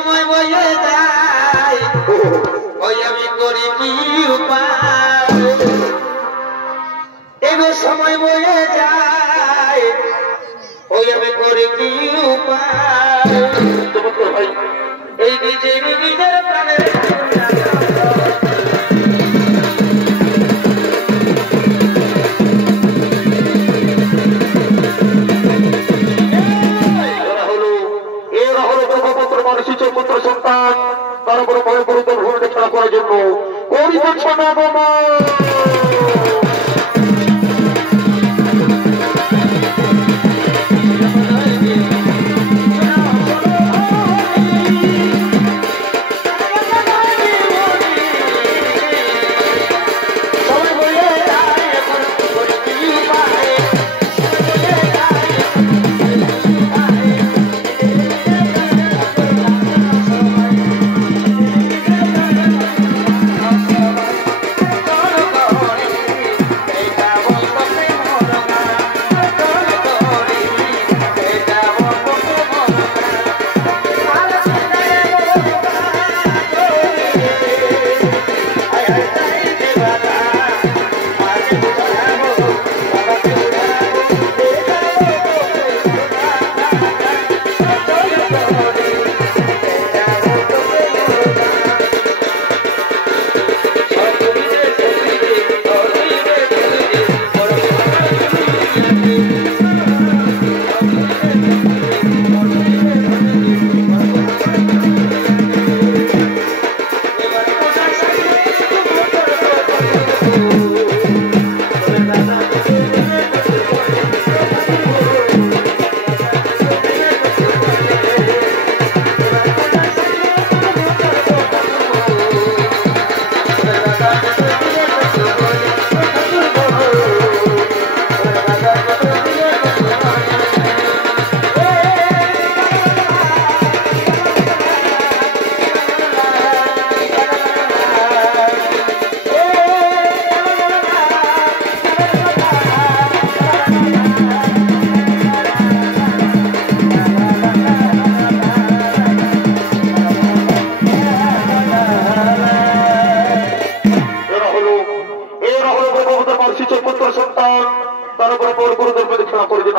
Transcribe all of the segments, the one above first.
সময় বয়ে যায় ওই আমি করি কি উপায় এগো সময় বয়ে যায় ওই আমি করি কি উপায় ভাই এই নিজের নিজের প্রাণের পুত্র সন্তান তার উপরে বড় গুরুতর ভূমিকা খেলা করার জন্য করিতেছ না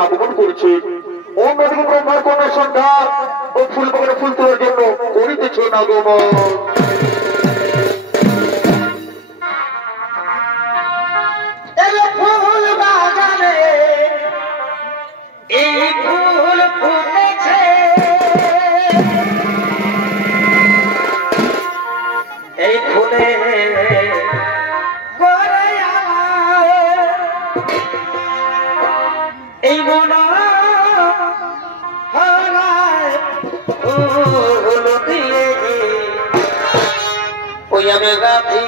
আগমন করেছে ও নদী ব্রহ্মার কোন সন্ধ্যা ও ফুল বাগানে ফুল তোলার জন্য করিতেছ না আগমন ফুল বাগানে এই ফুল ফুটেছে এই ফুলে এই মন দিয়ে ওই আমি গাথি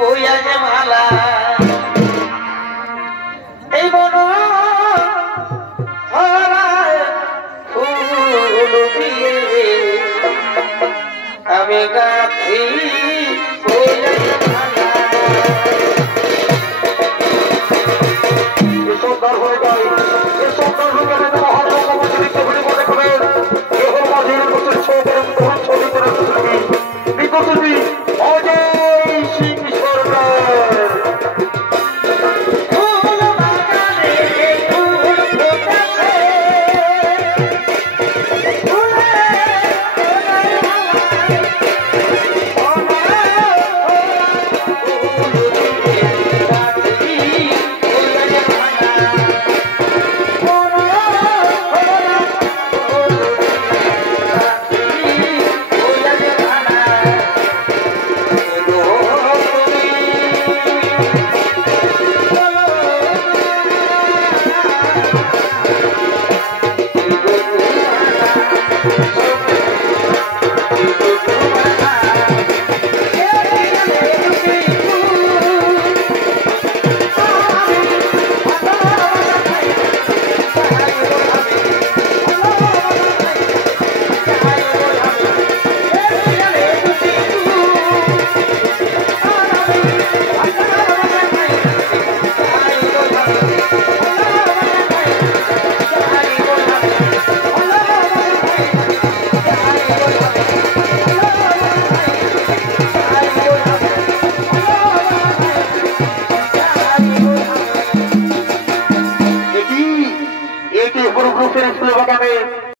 ওই আজ মালা এই মন ফুল দিয়ে আমি গাথি ওই আজ মালা সন্তান হয়ে যায় এই সন্তান হয়ে গেলে মহাজগৎ ঘুরে মনে করেন এহ মাঝের বছর ছোটের ছবি করে বিকশিত অজয় সিং সরকার স্লোগানে